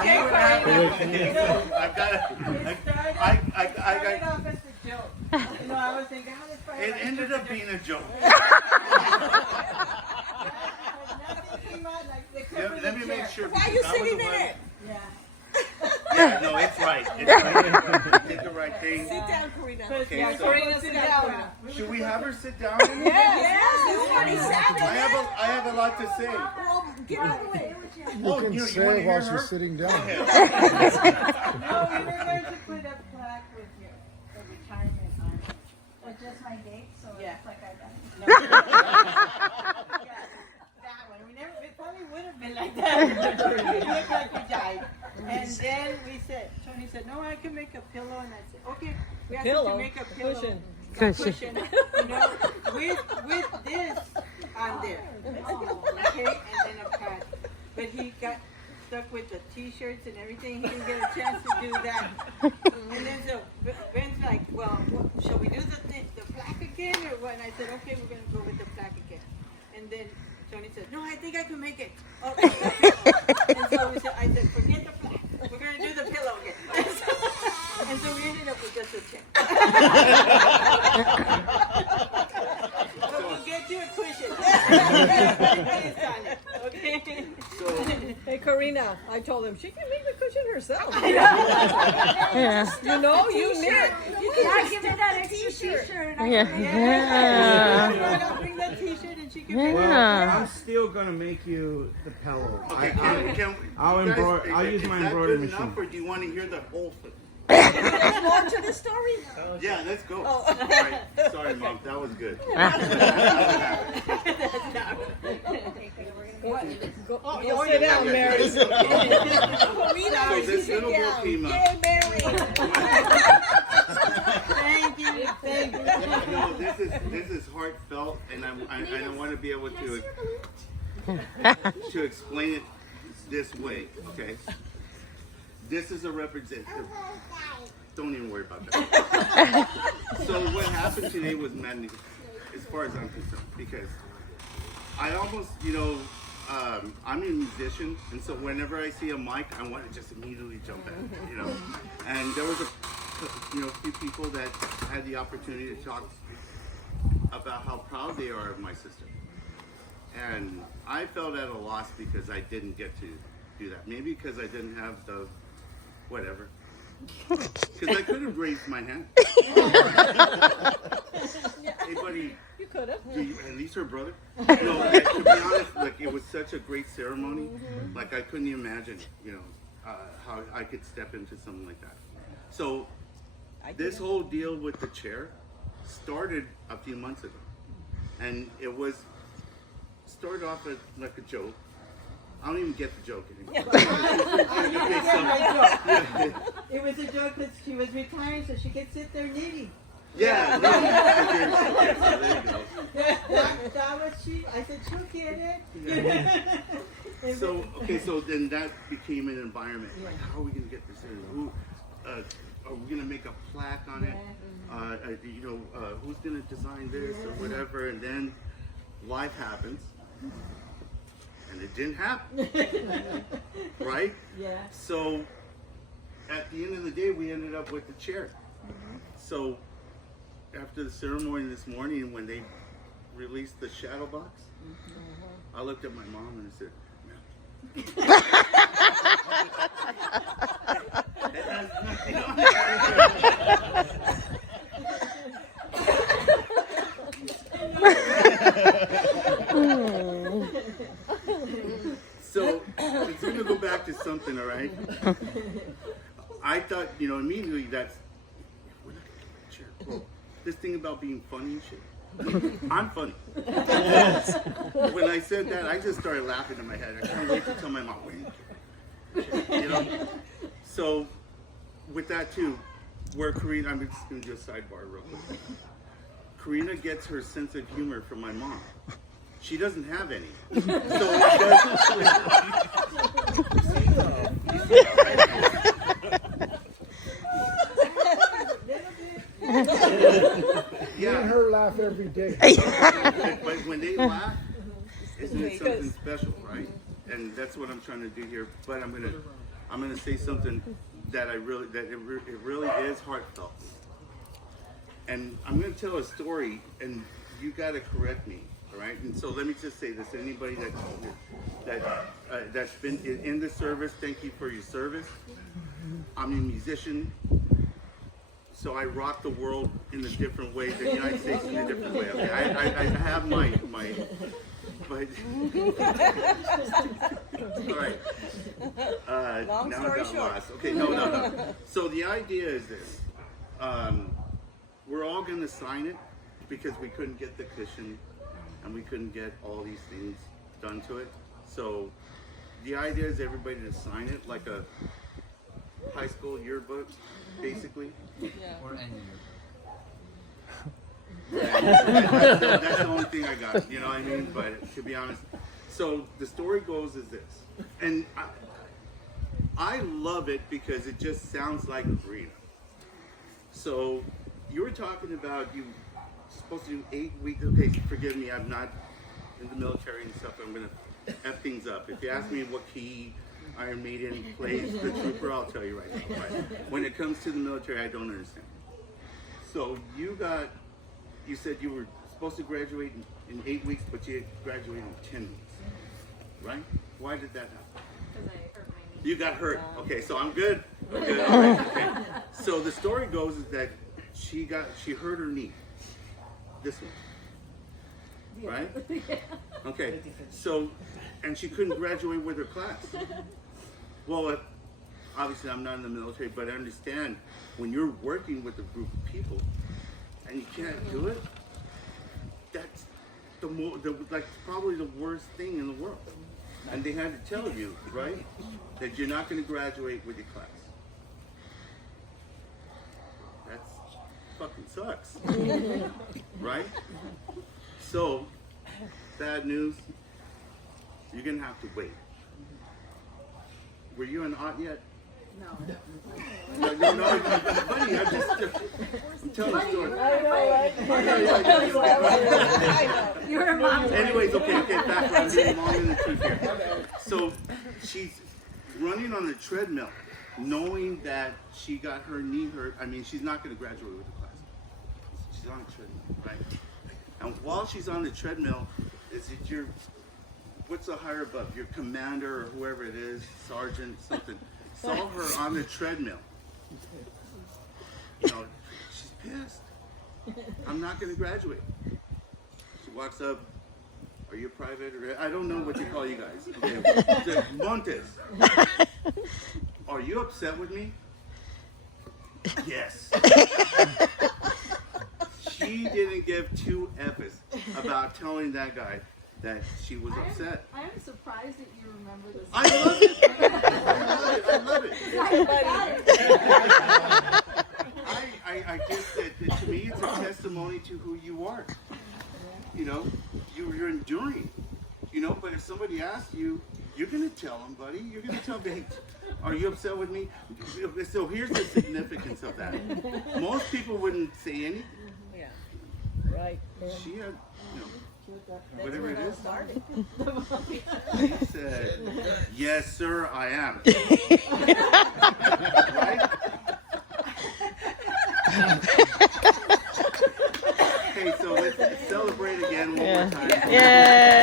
I've got I started off as a joke. You know, I was thinking, how this fire it ended up being a joke. Let me make sure. Why are you sitting in it? Yeah. Yeah, no, it's right. It's right. Did the right thing. Sit down, Karina. Okay, Yeah, so Karina, sit down. should we have her sit down? Yes, you already sat in I have a lot to say. Well, get out of the way. Oh, You can you say want to it hear while her? she's sitting down. No, we were going to put a plaque with you for retirement on it. Or just my date, so Yeah. it's like I got it. No. Yeah, that one. It probably would have been like that. You look like you died. And then Tony said, no, I can make a pillow. And I said, okay. We have to make a pillow. Cushion. Cushion. You know, with this on there. Okay? And then a pad. But he got stuck with the t-shirts and everything. He didn't get a chance to do that. And then so Ben's like, well, shall we do the plaque again or what? And I said, okay, we're going to go with the plaque again. And then Tony said, no, I think I can make it. Oh, and so I said, forget the plaque. We're going to do the pillow again. And so we ended up with just a check. But we'll get you a cushion. Based on it, okay? Hey, Karina, I told him she can make the cushion herself. Yeah. You know, you knit. You can Yeah, just give her that extra t-shirt. I Yeah. can make Yeah. I'll bring that t-shirt and she can bring Well, Yeah. I'm still gonna make you the pillow. Okay, I'll you guys- embroider- I'll use my is that embroidery good enough, machine. or do you want to hear the whole thing? There's more to the story. Yeah, let's go. Oh. All right. Sorry, Mom. That was good. Go sit down, Mary. So Karina, this sit little girl down. came up. Yay, Mary. Thank you, thank you. No, this is heartfelt, and I want to be able to explain it this way. Okay, this is a representative. Don't even worry about that. So what happened today was maddening, as far as I'm concerned, because I almost, I'm a musician, and so whenever I see a mic, I want to just immediately jump at it, And there was a few people that had the opportunity to talk about how proud they are of my sister. And I felt at a loss because I didn't get to do that. Maybe because I didn't have the whatever. Because I could have raised my hand. Hey, buddy. You could have. At least her brother. No, like, to be honest, like it was such a great ceremony. Like I couldn't imagine, how I could step into something like that. So this whole deal with the chair started a few months ago, and it was started off as like a joke. I don't even get the joke anymore. It was a joke because she was retiring so she could sit there knitting. Yeah. No, okay, so there you go. That was she. I said, she'll get it. So then that became an environment. Like, how are we gonna get this in? Are we gonna make a plaque on it? Who's gonna design this or whatever? And then life happens, and it didn't happen, right? Yeah. So at the end of the day, we ended up with the chair. So after the ceremony this morning, when they released the shadow box, I looked at my mom and I said, it has nothing on it. So it's going to go back to something, all right? I thought, immediately that's, we're not going to get the chair. Well, this thing about being funny and shit. I'm funny. When I said that, I just started laughing in my head. I can't wait to tell my mom, So, with that too, where Karina, I'm just going to do a sidebar real quick. Karina gets her sense of humor from my mom. She doesn't have any. So Me and her laugh every day. But when they laugh, isn't it something special, right? And that's what I'm trying to do here. But I'm gonna I'm gonna say something that it really is heartfelt. And I'm gonna tell a story, and you gotta correct me, all right? And so let me just say this: anybody that's been in the service, thank you for your service. I'm a musician, so I rock the world in a different way, the United States in a different way. Okay, I have my. All right. Long now story I got short. lost. Okay, no. So the idea is this: we're all going to sign it because we couldn't get the cushion and we couldn't get all these things done to it. So the idea is everybody to sign it like a high school yearbook, basically. Or any That's the only thing I got, you know what I mean? But to be honest, so the story goes is this, and I love it because it just sounds like Karina. So you were talking about you supposed to do 8 weeks. Okay, forgive me, I'm not in the military and stuff. I'm gonna F things up. If you ask me what key Iron Maiden plays the Trooper, I'll tell you right now. But when it comes to the military, I don't understand. So you said you were supposed to graduate in 8 weeks, but you graduated in 10 weeks, right? Why did that happen? Because I hurt my knee. You got hurt. Okay, so I'm good. I'm good. All right, okay. So the story goes is that she hurt her knee. This one. Right? Okay. So, and she couldn't graduate with her class. Well, obviously I'm not in the military, but I understand when you're working with a group of people and you can't do it, that's probably the worst thing in the world. And they had to tell you, right, that you're not going to graduate with your class. That fucking sucks, right? So, bad news, you're going to have to wait. Were you an aunt yet? No. No, it's funny. I'm telling a story. You're a mom. Anyways, okay, back. I'm getting long in the tooth here. So she's running on a treadmill, knowing that she got her knee hurt. I mean, she's not going to graduate with the class. She's on a treadmill, right? And while she's on the treadmill, is it what's the higher above? Your commander or whoever it is, sergeant, something, saw her on the treadmill. You know, she's pissed. I'm not going to graduate. She walks up. Are you a private? Or I don't know what you call you guys. Okay. Says, Montes, are you upset with me? Yes. She didn't give two F's about telling that guy that she was upset. I am surprised that you remember this. I love it. I love it. I guess that to me it's a testimony to who you are. You know, you're enduring. You know, but if somebody asks you, you're gonna tell them, buddy. You're gonna tell them, hey, are you upset with me? So here's the significance of that. Most people wouldn't say anything. Yeah. Right. She had, you know, whatever it is. She said, yes, sir, I am. Right? Okay, so let's celebrate again one more time. Yay!